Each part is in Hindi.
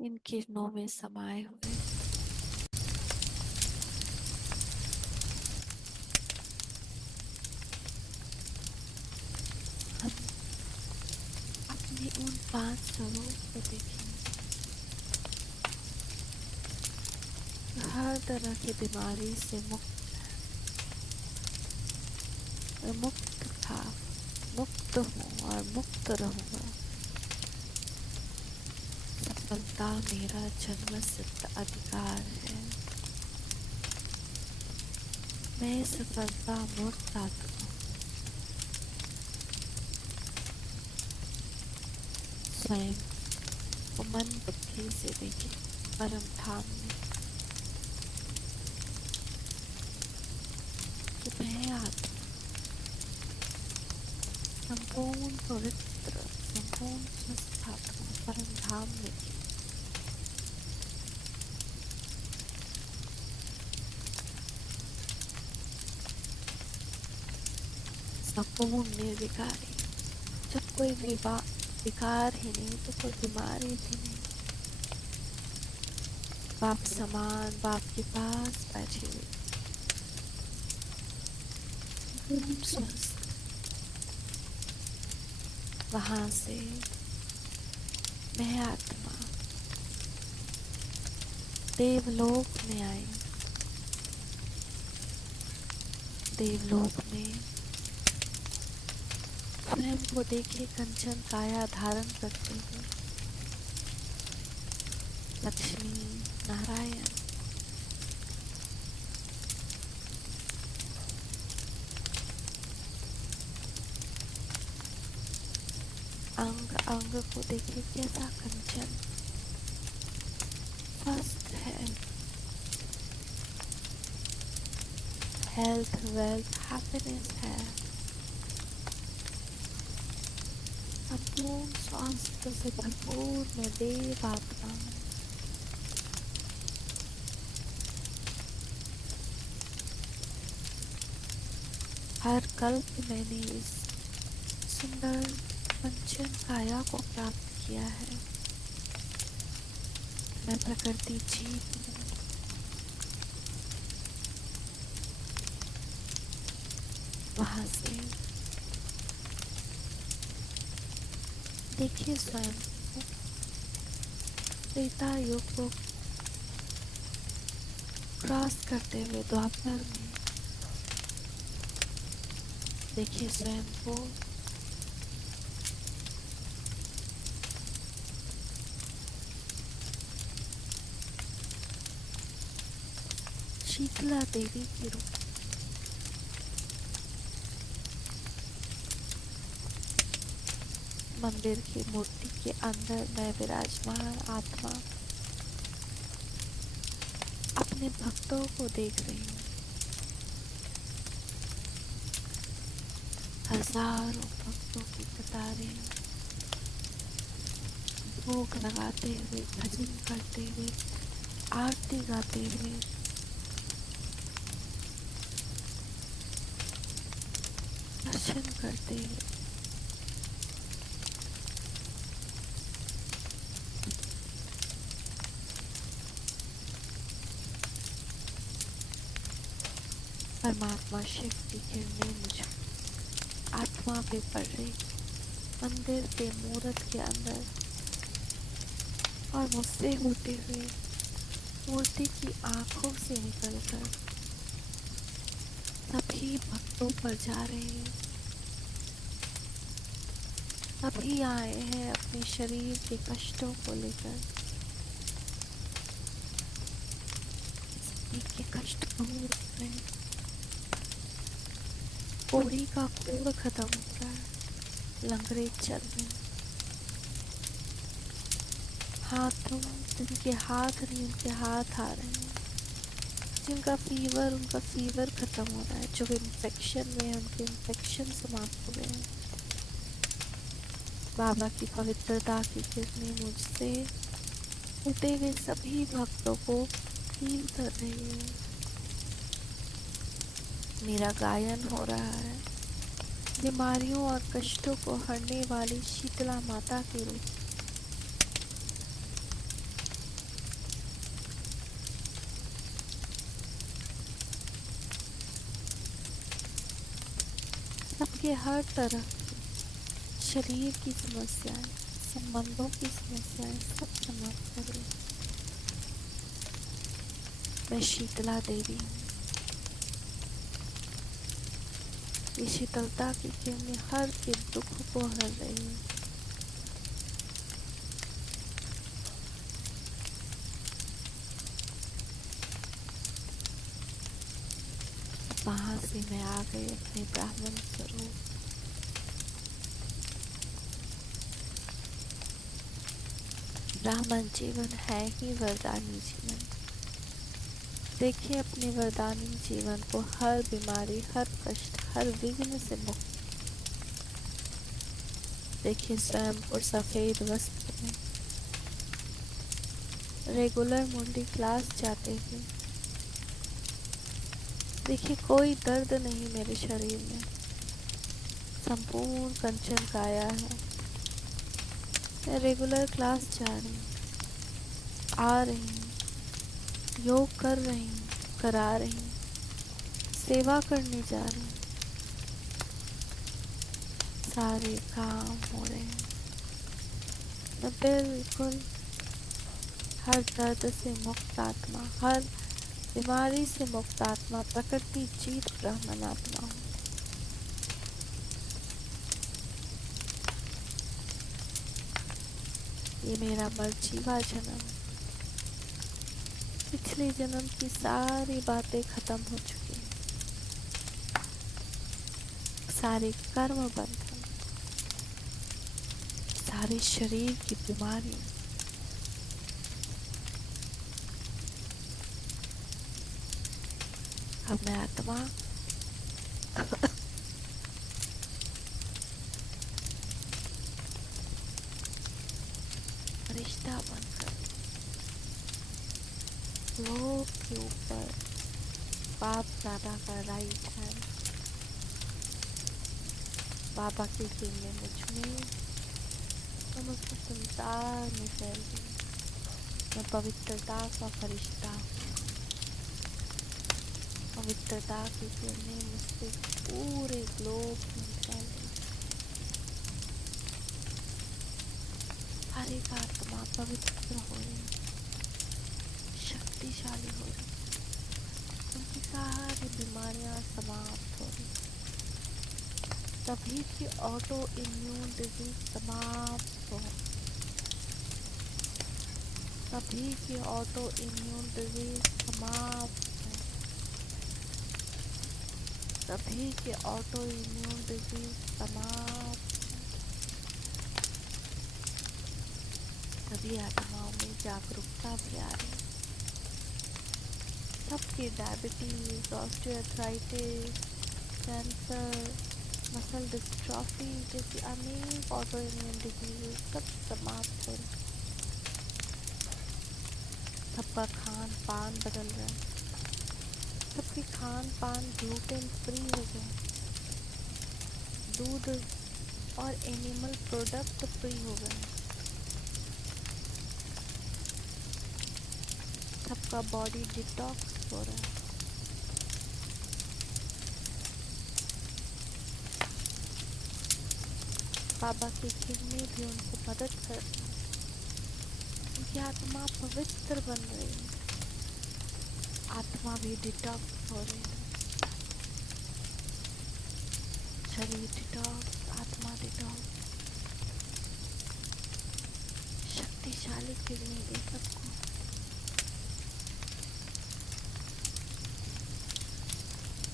इन किरणों में समाये हुए हम अपने उन 5 स्वरों को देखेंगे। हर तरह की बीमारी से मुक्त था, मुक्त हूँ और मुक्त रहूंगा। सफलता मेरा जन्मसिद्ध अधिकार है। मैं सफलता मूर्त आत्मा हूँ। स्वयं को मन बुद्धि से देखें परम धाम में कि मैं आत्मा संपूर्ण पवित्र, संपूर्ण स्वस्थ आत्मा परम धाम में थी। संपूर्ण निर्विकारी, जब कोई विकार ही नहीं तो कोई बीमारी भी नहीं। बाप समान बाप के पास बैठी हुई स्वस्थ, वहां से मैं आत्मा देवलोक में आई। देवलोक में स्वयं को देखे कंचन काया धारण करते हुए लक्ष्मी नारायण अंग अंग को देखिए कैसा कंचन स्वस्थ है। हेल्थ वेल्थ हैप्पीनेस है। संपूर्ण स्वास्थ्य से भरपूर मैं देव आत्मा हूँ। हर कल्प मैंने इस सुंदर पंचन काया को प्राप्त किया है। मैं प्रकृति जीव हूँ। वहां से देखिए स्वयं को त्रेता युग को क्रॉस करते हुए द्वापर में देखिए स्वयं को शीतला देवी के रूप मंदिर की मूर्ति के अंदर मैं विराजमान आत्मा अपने भक्तों को देख रही हूँ। हजारों भक्तों की कतारें भोग लगाते हुए, भजन करते हुए, आरती गाते हुए दर्शन करते हुए परमात्मा शिव की किरणें मुझ आत्मा पे पड़ रही मंदिर के मूर्त के अंदर और मुझसे होते हुए मूर्ति की आंखों से निकलकर सभी भक्तों पर जा रहे हैं। सभी आए हैं अपने शरीर के कष्टों को लेकर। सभी के कष्ट दूर हो रहे हैं। कोड़ी का कोड़ खत्म हो रहा है। लंगड़े चल रहे हैं। हाथों जिनके हाथ नहीं उनके हाथ आ रहे हैं। जिनका फीवर उनका फीवर खत्म हो रहा है। जो इन्फेक्शन में है उनके इन्फेक्शन समाप्त हो गए हैं। बाबा की पवित्रता की किरणें मुझसे होते हुए सभी भक्तों को हील कर रही है। मेरा गायन हो रहा है बीमारियों और कष्टों को हरने वाली शीतला माता के रूप। सबके हर तरह शरीर की समस्याएं, संबंधों की समस्याएं सब समाप्त कर रही। मैं शीतला देवी हूँ। ये शीतलता की किरणें हर के दुख को हर रही है। वहां से मैं आ गई अपने ब्राह्मण स्वरूप। ब्राह्मण जीवन है ही वरदानी जीवन। देखिए अपने वरदानी जीवन को हर बीमारी, हर कष्ट, हर विघ्न से मुक्त। देखिए स्वयं को सफेद वस्त्र में रेगुलर मुंडी क्लास जाते हुए। देखिए कोई दर्द नहीं मेरे शरीर में। संपूर्ण कंचन काया है। मैं रेगुलर क्लास जा रही हूँ, आ रही हूँ, योग कर रही हूँ, करा रही हूँ, सेवा करने जा रही हूँ। सारे काम हो रहे हैं। मैं बिल्कुल हर दर्द से मुक्त आत्मा, हर बीमारी से मुक्त आत्मा, प्रकृति जीत ब्राह्मण आत्मा हूँ। ये मेरा मर्जीवा जन्म। पिछले जन्म की सारी बातें खत्म हो चुकी हैं। सारे कर्म बंधन सारे शरीर की बीमारी। अब मैं आत्मा फरिश्ता बनकर लोक के ऊपर बाप दादा का राइट हैंड बाबा की किरणें मुझ में समस्त संसार में फैल गई। मैं पवित्रता का फरिश्ता हूँ। पवित्रता की किरणें मुझसे पूरे ग्लोब में फैल गई। हर एक आत्मा पवित्र हो रही, शक्तिशाली हो रही, उनकी सारी बीमारियां समाप्त हो रही, सभी की ऑटो इम्यून डिजीज समाप्त हो, सभी की ऑटो इम्यून डिजीज समाप्त हो, सभी के ऑटो इम्यून डिजीज समाप्त। सभी आत्माओं में जागरूकता भी आ रही। सबके diabetes, osteoarthritis, cancer, muscle dystrophy जैसी अनेक ऑटो इम्यून डिजीज सब समाप्त हो रही। सबका खान पान बदल रहा है। सबके खान पान ग्लूटेन फ्री हो गए, दूध और एनिमल प्रोडक्ट फ्री हो गए। सबका बॉडी डिटॉक्स हो रहा है। बाबा की किरणें भी उनको मदद कर रही हैं। उनकी आत्मा पवित्र बन रही है। आत्मा भी डिटॉक्स हो रही है। शरीर डिटॉक्स, आत्मा डिटॉक्स। शक्तिशाली किरणें दे सबको।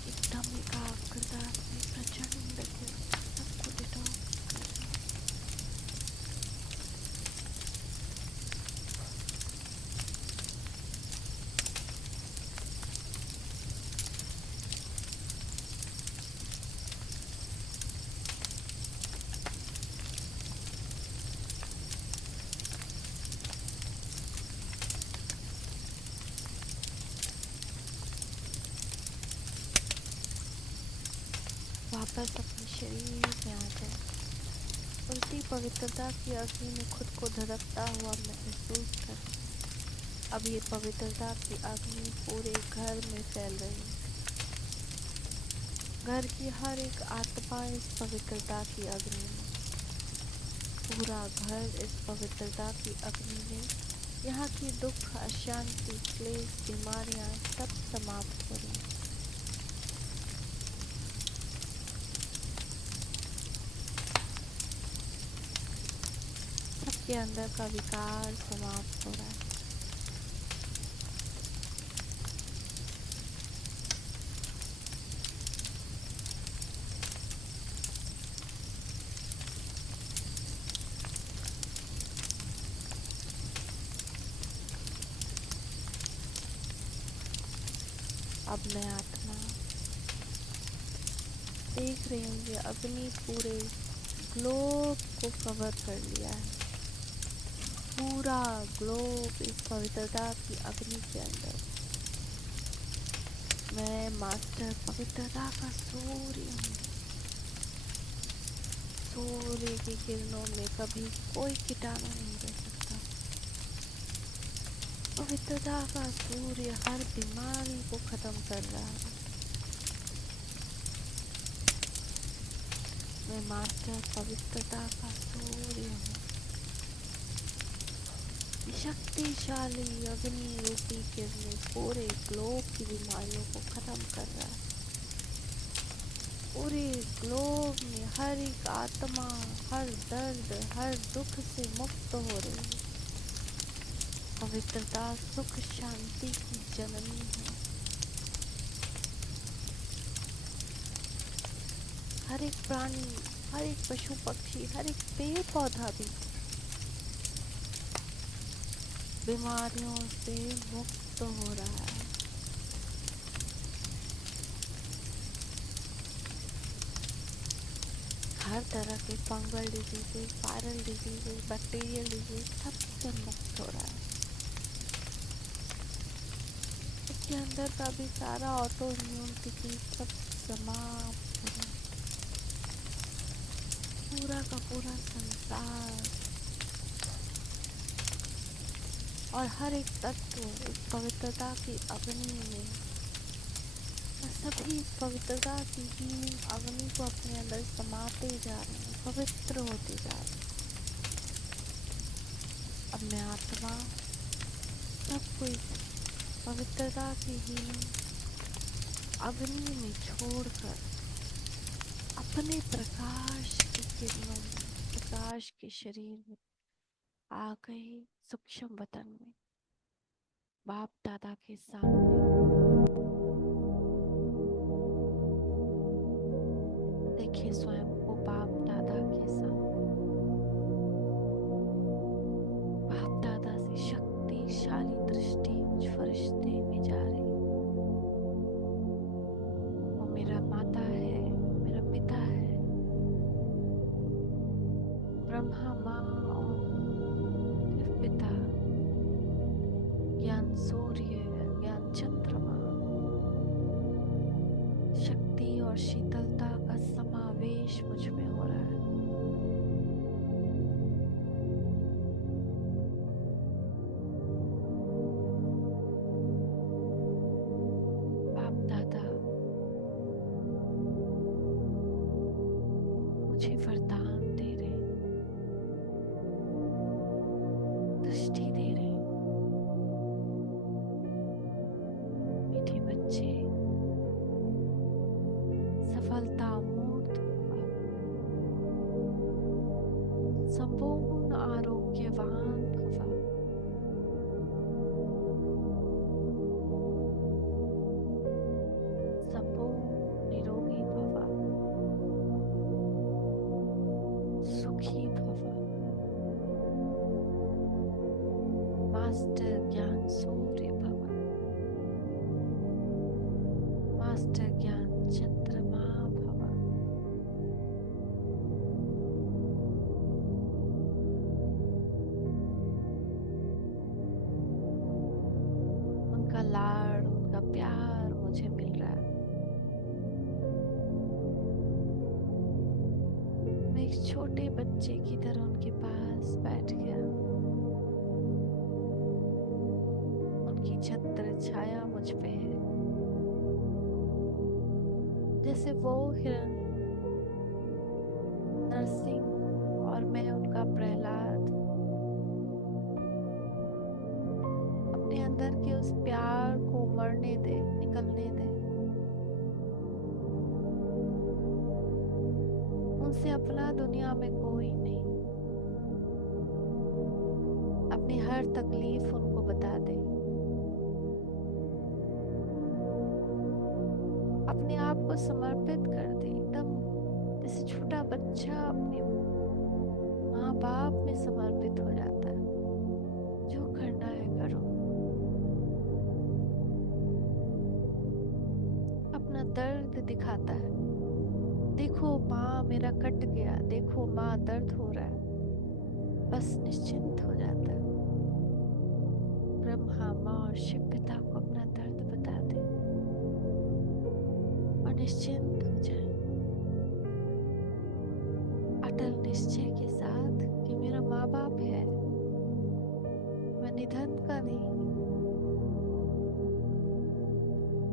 एकदम एकाग्रता से प्रचंड किरण सबको डिटॉक्स कर रही है। वापस अपने शरीर में आ जाए। उल्टी पवित्रता की अग्नि में खुद को धड़कता हुआ महसूस करें। अब ये पवित्रता की अग्नि पूरे घर में फैल रही है। घर की हर एक आत्मा इस पवित्रता की अग्नि में, पूरा घर इस पवित्रता की अग्नि में। यहाँ की दुख, अशांति, क्लेश, बीमारियां सब समाप्त हो रही हैं। सबके अंदर का विकार समाप्त हो रहा है। अब मैं आत्मा देख रही हूँ ये अग्नि पूरे ग्लोब को कवर कर लिया है। पूरा ग्लोब इस पवित्रता की अग्नि के अंदर। मैं मास्टर पवित्रता का सूर्य हूँ। सूर्य की किरणों में कभी कोई कीटाणु नहीं रह सकता। पवित्रता का सूर्य हर बीमारी को खत्म कर रहा है। मैं मास्टर पवित्रता का सूर्य हूँ। शक्तिशाली अग्नि रूपी किरणें पूरे ग्लोब की बीमारियों को खत्म कर रहा है। पूरे ग्लोब में हर एक आत्मा हर दर्द, हर दुख से मुक्त हो रही है। पवित्रता सुख शांति की जननी है। हर एक प्राणी, हर एक पशु पक्षी, हर एक पेड़ पौधा भी बीमारियों से मुक्त हो रहा है। हर तरह के fungal diseases, viral diseases, bacterial disease सबसे मुक्त हो रहा है। उसके अंदर का भी सारा ऑटो इम्यून डिजीज सब समाप्त हो रहा है। पूरा का पूरा संसार और हर एक तत्व इस पवित्रता की अग्नि में, और सभी इस पवित्रता की हीलिंग अग्नि को अपने अंदर समाते जा रहे हैं, पवित्र होते जा रहे हैं। अब मैं आत्मा सबको इस पवित्रता की हीलिंग अग्नि में छोड़कर अपने प्रकाश की किरणों में, प्रकाश के शरीर में आ गई, सूक्ष्म वतन में, बाप दादा के सामने। देखिए स्वयं को बाप दादा के सामने, बाप दादा से शक्तिशाली दृष्टि उस फरिश्ते में जा रही है। वो मेरा माता है, मेरा पिता है, ब्रह्मा माँ और शिव पिता, ज्ञान सूर्य, ज्ञान चंद्रमा, शक्ति और शीतलता का समावेश मुझ में हो रहा है। बाप दादा मुझे वरदान दे रहे, दृष्टि दे रहे। मीठे बच्चे, सफलता मूर्त भव, संपूर्ण आरोग्यवान भव, संपूर्ण निरोगी भव, सुखी भव। मास्टर ज्ञान सूर्य भव, मास्टर ज्ञान चंद्रमा भव। उनका लाड़, उनका प्यार मुझे मिल रहा है। मैं एक छोटे बच्चे की तरह उनके पास बैठ गया। उनकी छत्र छाया मुझ पे है, जैसे वो हिरण नरसिंह और मैं उनका प्रहलाद अपने अंदर के उस प्यार को उमड़ने दे, निकलने दे। उनसे अपना दुनिया में कोई नहीं, अपनी हर तकलीफ उनको बता दे, अपने आप को समर्पित कर दे, एकदम जैसे छोटा बच्चा अपने माँ बाप में समर्पित हो जाता है। जो करना है करो, अपना दर्द दिखाता है। देखो माँ मेरा कट गया, देखो माँ दर्द हो रहा है, बस निश्चिंत हो जाता है। ब्रह्मा माँ और शिव पिता को अपना दर्द बता दे और निश्चिंत हो जाए, अटल निश्चय के साथ कि मेरा माँ बाप है, मैं निधन का नहीं,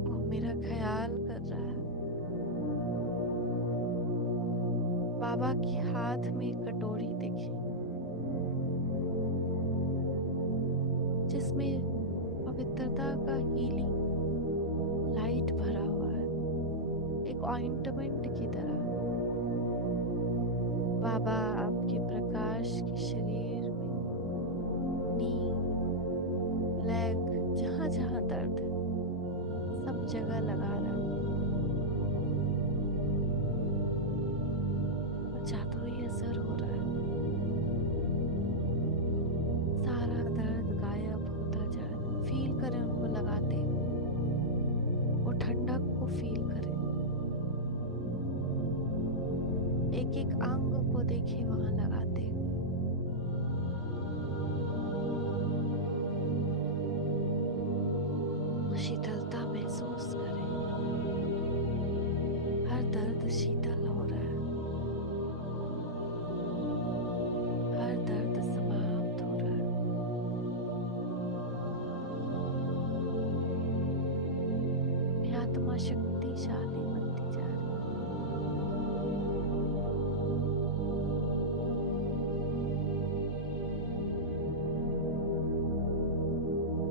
वो मेरा ख्याल कर रहा है। बाबा के हाथ में एक कटोरी देखी जिसमें पवित्रता का हीलिंग लाइट भरा हुआ है, एक ऑइंटमेंट की तरह। बाबा आपके प्रकाश के शरीर में नी, लेग, जहां जहां दर्द है सब जगह लगा रहा है। एक एक अंग को देखिए वहां लगाते हुए। शीतलता महसूस करें। हर दर्द शीतल हो रहा है, हर दर्द समाप्त हो रहा है। आत्मा शक्तिशाली बनती जा रही है।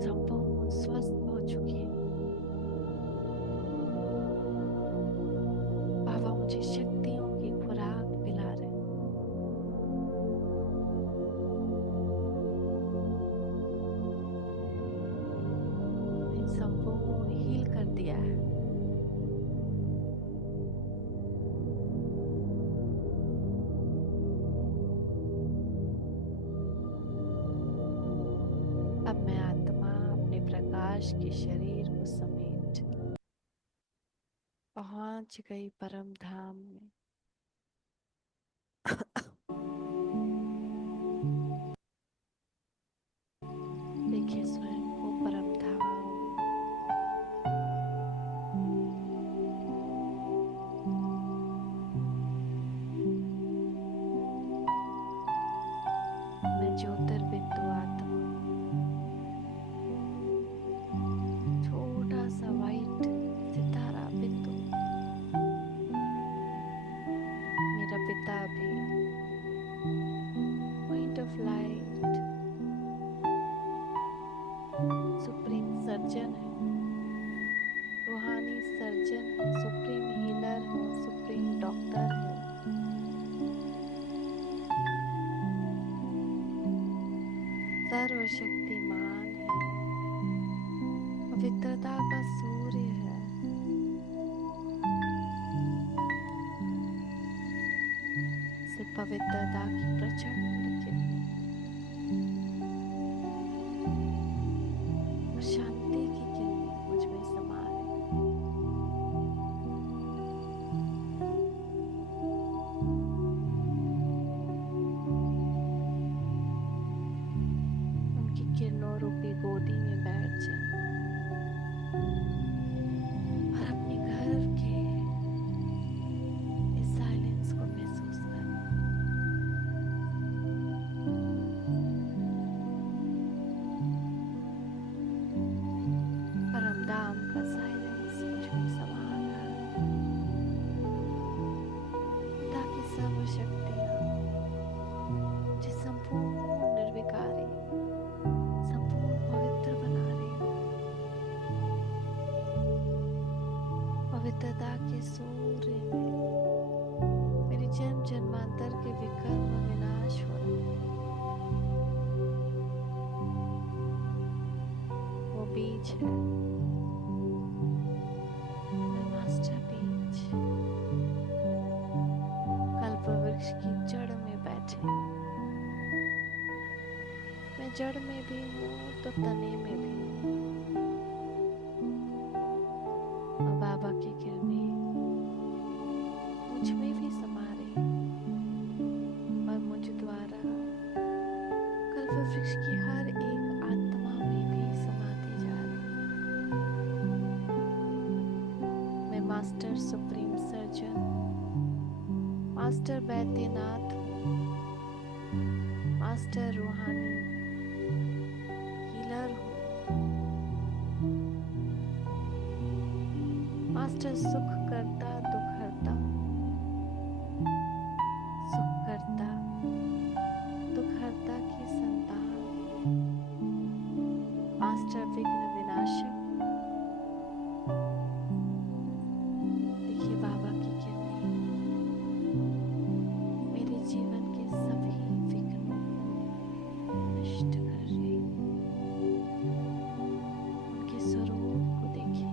संपूर्ण स्वस्थ हो चुकी है। बाबा मुझे शक्तियों की खुराक पिला रहे हैं। संपूर्ण हील कर दिया है। अब मैं आत्मा अपने प्रकाश के शरीर को समेट पहुंच गई परम धाम में। देखिए स्वयं को परम धाम में। मैं ज्योतिर्बिंदु आत्मा, छोटा सा वाइट सितारा बिंदु। मेरा पिता भी point of light supreme surgeon है, रूहानी सर्जन है, सुप्रीम हीलर है, सुप्रीम डॉक्टर है। सर्वशक्तिमान है, पवित्रता का सूर्य है। से पवित्रता की प्रचंड किरणें और शांति की किरणें मुझ में समा रही हैं। उनकी किरणों रूपी गोदी में बैठ जाए और अपने घर के इस साइलेंस को महसूस करें। परमधाम का साइलेंस मुझ में समा रहा है, ताकि सर्व शक्तियाँ मुझे संपूर्ण निर्विकारी, संपूर्ण पवित्र बना रही है। पवित्रता के सूर्य में मेरे जन्म जन्मांतर के विकर्म विनाश हो रहे हैं। वो बीज है, मैं मास्टर बीज, कल्प वृक्ष की जड़ में बैठे। मैं जड़ में भी हूँ तो तने में भी हूँ। और बाबा की किरणें मुझ में भी समा रही और मुझ द्वारा कल्प वृक्ष की हर एक आत्मा में भी समाती जा रही। मैं master supreme surgeon, master Vaidyanath हूँ, मास्टर रूहानी हीलर हूँ, मास्टर सुख करता दुख हरता हूँ, सुख करता दुख हरता की संतान, मास्टर विघ्न विनाशक। देखिए बाबा की किरणें मेरे जीवन के सभी विघ्नों को नष्ट कर रही। उनके स्वरूप को देखिए,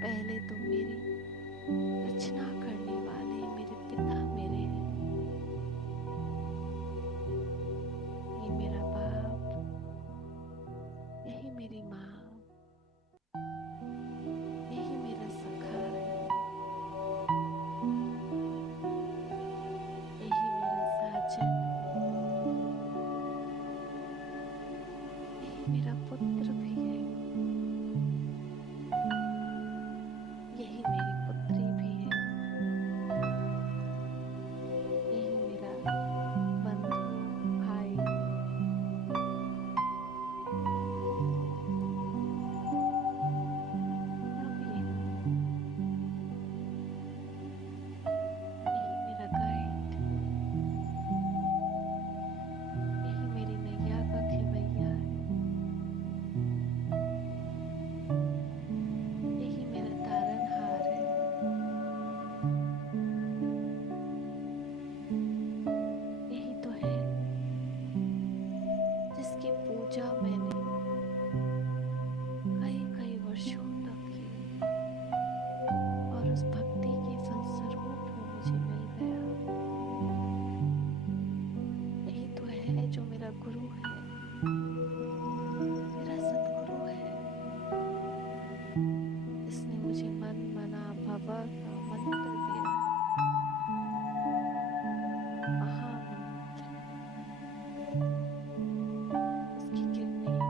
पहले तो मेरी रचना करने वाले मेरे पिता मेरे हैं। ये मेरा बाप, यही मेरी माँ, यही मेरा सखा है, यही मेरा साजन है, यही मेरा पुत्र भी है, यही मेरी पुत्री भी है, यही मेरा बंधु भाई सब यही है। यही मेरा गाइड, यही मेरी नैया का खेवैया है, यही मेरा तारनहार है, यही तो है जिसकी पूजा मैंने कई कई वर्षों तक की और उस भक्ति के फलस्वरूप वो मुझे मिल गया। यही तो है जो मेरा गुरु है, मेरा सतगुरु है, जिसने मुझे मन मना भवा का मंत्र दिया, महामंत्र। उसकी किरणें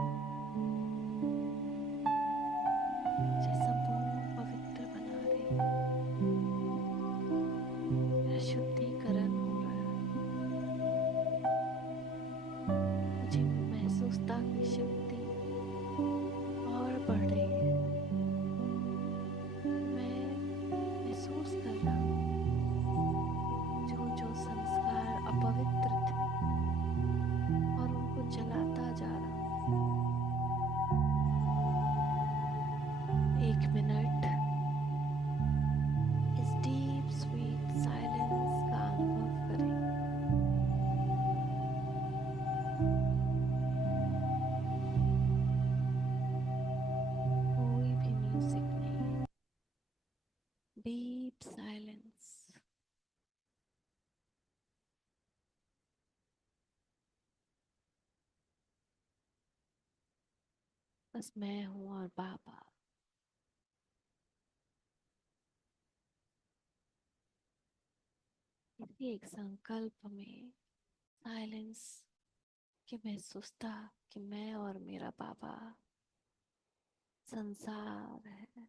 मुझे संपूर्ण पवित्र बना रही है। मेरा शुद्धिकरण हो रहा है। मुझे महसूसता की शक्ति और बढ़ रही है। मैं महसूस कर रहा हूँ जो जो संस्कार अपवित्र थे और उनको जलाता जा रहा हूँ। 1 मिनट इस डीप स्वीट साइलेंस का अनुभव करें। कोई भी म्यूजिक नहीं, डीप साइलेंस। बस मैं हूँ और बाबा। इसी एक संकल्प में साइलेंस की महसूसता कि मैं और मेरा बाबा संसार है।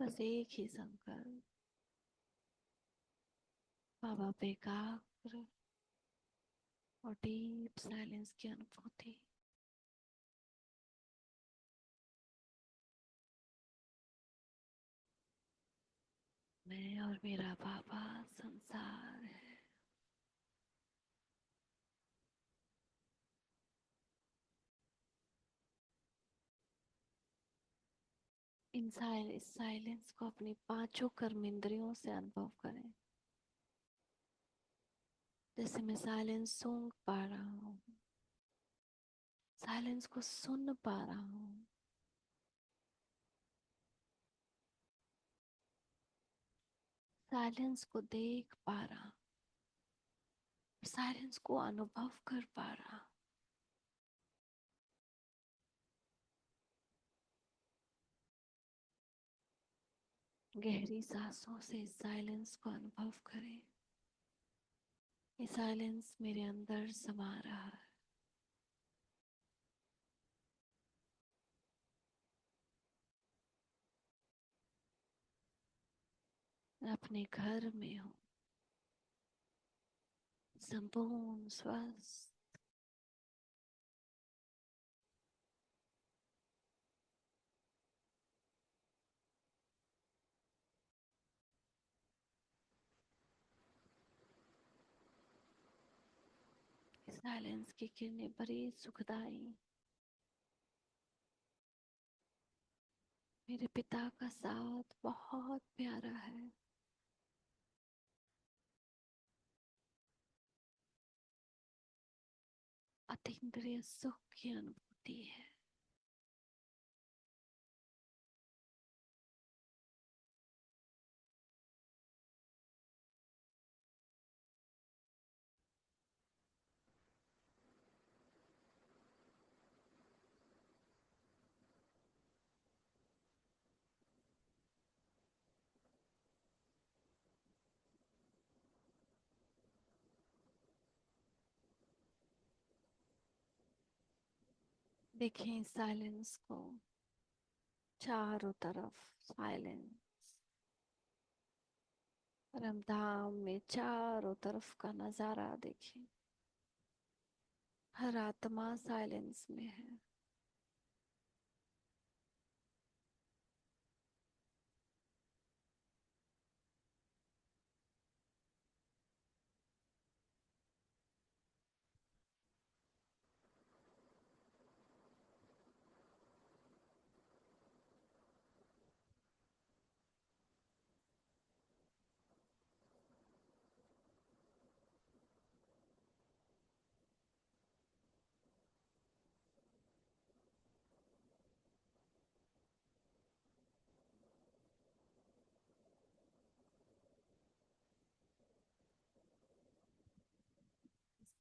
बस एक ही संकल्प, बाबा पे एकाग्र और डीप साइलेंस की अनुभूति। मैं और मेरा बाबा संसार है। इस साइलेंस को अपनी 5 कर्मेंद्रियों से अनुभव करें। जैसे मैं साइलेंस सूंघ पा रहा हूँ, साइलेंस को सुन पा रहा हूँ, साइलेंस को देख पा रहा हूँ, साइलेंस को अनुभव कर पा रहा हूँ। गहरी सांसों से इस साइलेंस को अनुभव करें। ये साइलेंस मेरे अंदर समा रहा है। मैं अपने घर में हूँ, संपूर्ण स्वस्थ, साइलेंस की किरणें बड़ी सुखदाई। मेरे पिता का साथ बहुत प्यारा है। अतीन्द्रिय सुख की अनुभूति है। देखें साइलेंस को, चारों तरफ साइलेंस। परमधाम में चारों तरफ का नजारा देखें। हर आत्मा साइलेंस में है।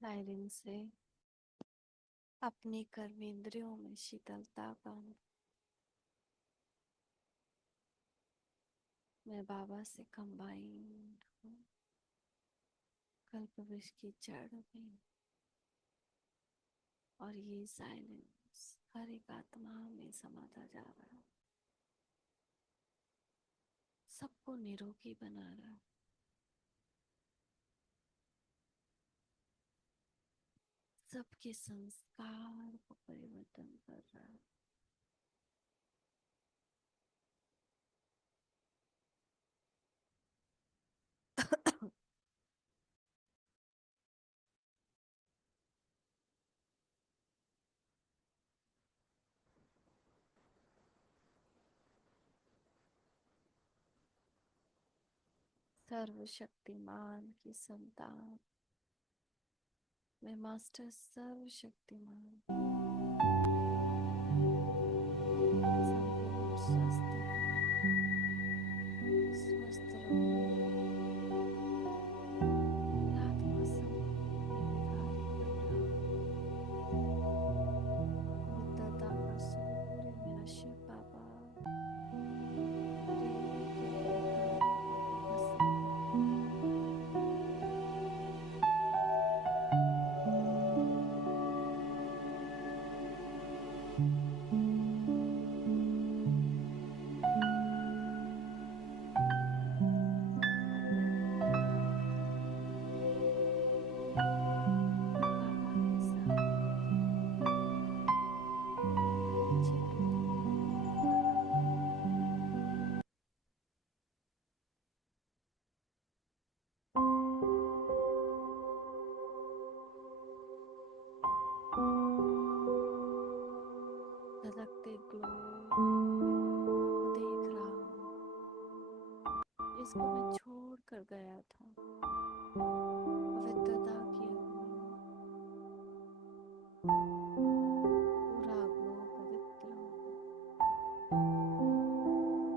साइलेंस से अपनी कर्मेंद्रियों में शीतलता का मैं बाबा से कंबाइंड हूँ। कल्पवृक्ष की जड़ में। और ये साइलेंस हर एक आत्मा में समाता जा रहा है। सबको निरोगी बना रहा है। सबके संस्कार को परिवर्तन कर रहा है। सर्वशक्तिमान की संतान। मैं मास्टर सर्वशक्तिमान संपूर्ण स्वस्थ हूँ। स्वस्थ रहूं। मेरी आत्मा संपूर्ण कार्य कर रहा है। पवित्रता का सूर्य मेरा शिव बाबा हर एक योग्य कार्य को भस्म कर रहा है। बाबा के साथ अच्छी प्रतिक्रिया पा रहा हूँ। धधकते ग्लोब को देख रहा हूँ, जिसको मैं छोड़ कर गया था। पवित्रता की अग्नि, पूरा ग्लो पवित्र हो गया।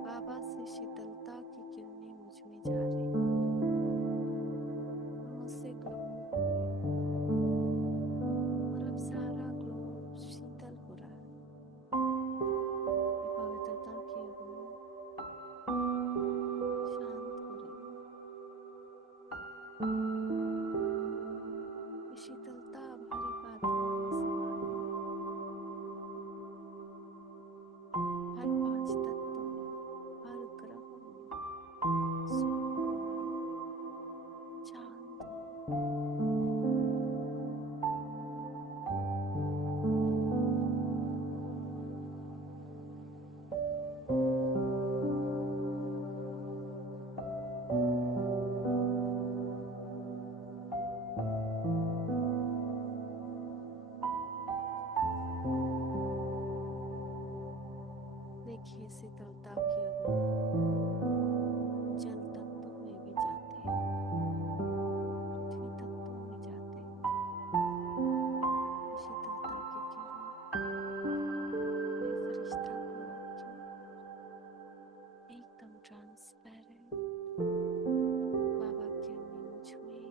बाबा से शीतलता की किरणें मुझ में जा रही और मुझसे ग्लो हो रही। और अब सारा ग्लोब शीतल हो रहा है। ये पवित्रता की अग्नि शांत हो रही है। ट्रांसपेरेंट। बाबा किरणें मुझ में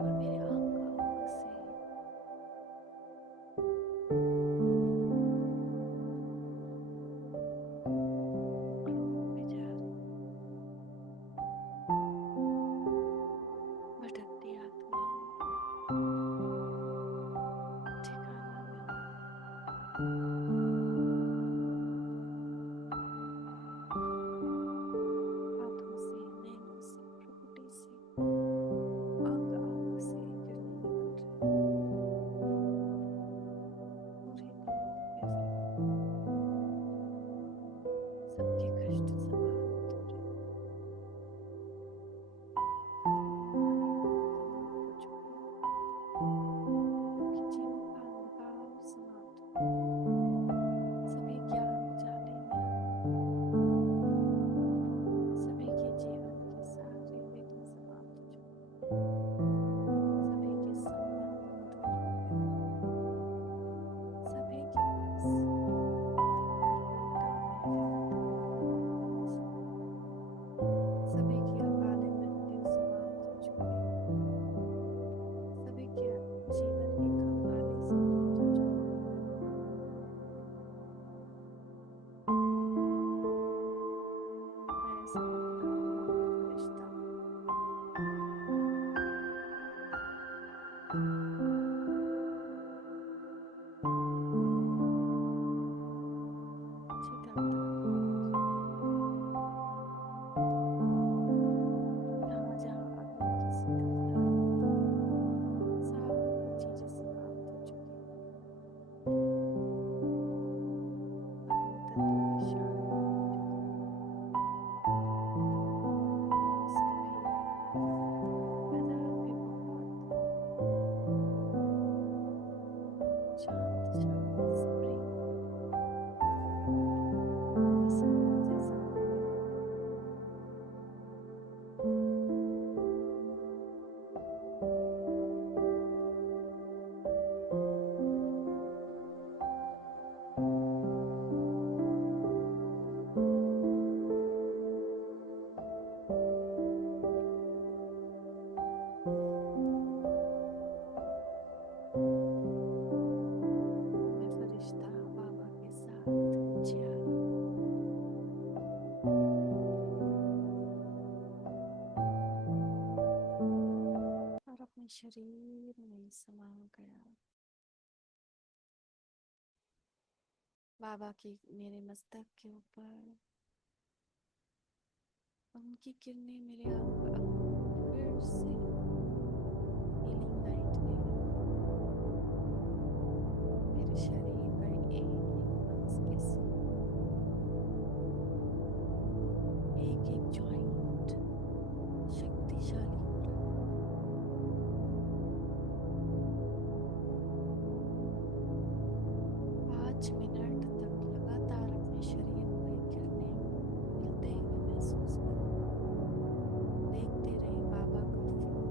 और मेरे अंग अंग से टुकड़ों में जा रही। भटकती आत्माओं ठिकाना मिला। हाथों से, नैनों से, प्रकृति से, अंग अंग से किरणें निकल रही। पूरे लोग में फैली। सबके कष्ट समाप्त हो रहे। सभी बीमारियां समाप्त हो चुकी। सबके जीवन का अंधकार समाप्त हो गया। सभी ज्ञान उजाले में आ गए। सभी के जीवन के सारे विघ्न समाप्त हो चुके। सभी के संबंध मधुर हो गए। सभी के पास निर्भरता में है धन्यवाद। सभी की अकाले मृत्यु समाप्त हो चुकी। सभी के जीवन की कंगाली समाप्त हो चुकी। मैं समझता हूँ एक फरिश्ता छितरता है। जहाँ जहाँ अग्नि की शीतलता है, सारी चीजें समाप्त हो चुकी। अग्नि तत्व की शांति हो चुकी। मौसम भी, वेदर भी बहुत शांत शांत स्प्रिंग बसंत जैसा हो गया। मैं फरिश्ता बाबा के साथ नीचे आ रहा हूँ और अपने शरीर में समा गया। बाबा की मेरे मस्तक के ऊपर उनकी किरणें मेरे अंग अंग को फिर से हीलिंग लाइट दे रही। मेरे शरीर का एक एक मांसपेशी, एक एक जॉइंट शक्तिशाली हो रहा है। 5 मिनट तक लगातार अपने शरीर को ये किरणें मिलते हुए महसूस करें। देखते रहें बाबा का फ्लो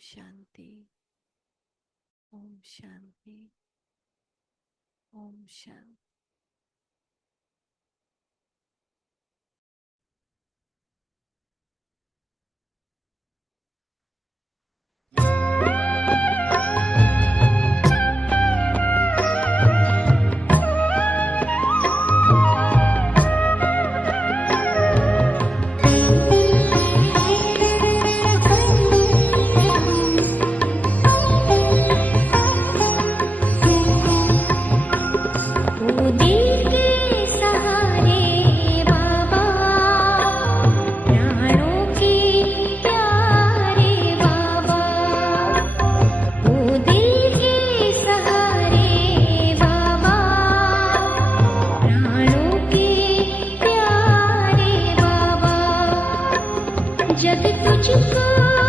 शांति, ओम शांति, ओम शांति। जग तुझको